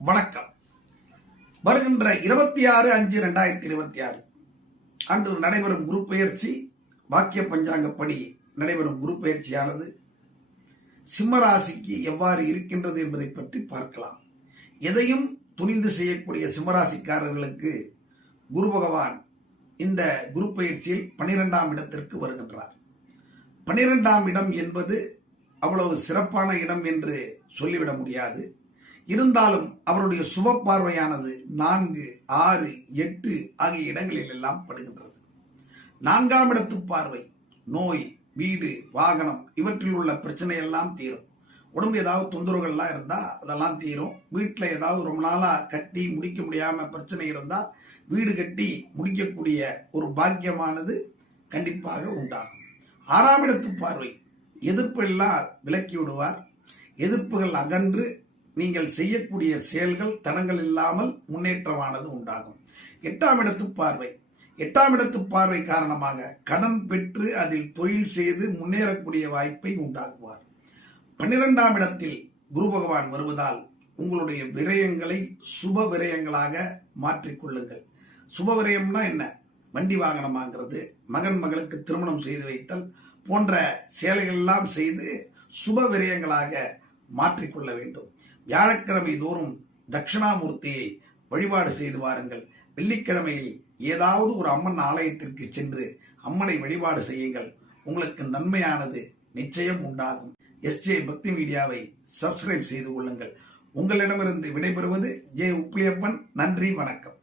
வணக்கம். வருகின்ற 26/5/2026 அன்று நடைபெறும் குரு பெயர்ச்சி, வாக்கிய பஞ்சாங்கப்படி நடைபெறும் குரு பெயர்ச்சியானது சிம்மராசிக்கு எவ்வாறு இருக்கின்றது என்பதை பற்றி பார்க்கலாம். எதையும் துணிந்து செய்யக்கூடிய சிம்மராசிக்காரர்களுக்கு குரு பகவான் இந்த குரு பயிற்சியில் 12ஆம் இடத்திற்கு வருகின்றார். 12ஆம் இடம் என்பது அவ்வளவு சிறப்பான இடம் என்று சொல்லிவிட முடியாது. இருந்தாலும் அவருடைய சுப பார்வையானது 4, 6, 8 ஆகிய இடங்களில் எல்லாம் படுகின்றது. 4ஆம் இடத்து பார்வை நோய், வீடு, வாகனம் இவற்றில் உள்ள பிரச்சனை எல்லாம் தீரும். உடம்பு ஏதாவது தொந்தரவுகள்லாம் இருந்தா அதெல்லாம் தீரும். வீட்டில் ஏதாவது ரொம்ப நாளா கட்டி முடிக்க முடியாம பிரச்சனை இருந்தா வீடு கட்டி முடிக்கக்கூடிய ஒரு பாக்கியமானது கண்டிப்பாக உண்டாகும். 6ஆம் இடத்து பார்வை எதிர்ப்பெல்லாம் விலக்கி விடுவார். எதிர்ப்புகள் அகன்று நீங்கள் செய்யக்கூடிய செயல்கள் தடங்கள் இல்லாமல் முன்னேற்றமானது உண்டாகும். 8ஆம் இடத்து பார்வை 8ஆம் இடத்து பார்வை காரணமாக கடன் பெற்று அதில் தொழில் செய்து முன்னேறக்கூடிய வாய்ப்பை உண்டாக்குவார். 12ஆம் இடத்தில் குரு பகவான் வருவதால் உங்களுடைய விரயங்களை சுப விரயங்களாக மாற்றிக்கொள்ளுங்கள். சுப விரயம்னா என்ன? வண்டி வாகனம் வாங்கிறது, மகன் மகளுக்கு திருமணம் செய்து வைத்தல் போன்ற செயல்கள் எல்லாம் செய்து சுப விரயங்களாக மாற்றிக்கொள்ள வேண்டும். வியாழக்கிழமை தோறும் தட்சிணாமூர்த்தியை வழிபாடு செய்து வாருங்கள். வெள்ளிக்கிழமையில் ஏதாவது ஒரு அம்மன் ஆலயத்திற்கு சென்று அம்மனை வழிபாடு செய்யுங்கள். உங்களுக்கு நன்மையானது நிச்சயம் உண்டாகும். எஸ்ஜே பக்தி மீடியாவை சப்ஸ்கிரைப் செய்து கொள்ளுங்கள். உங்களிடமிருந்து விடைபெறுவது ஜே உப்பிலியப்பன். நன்றி, வணக்கம்.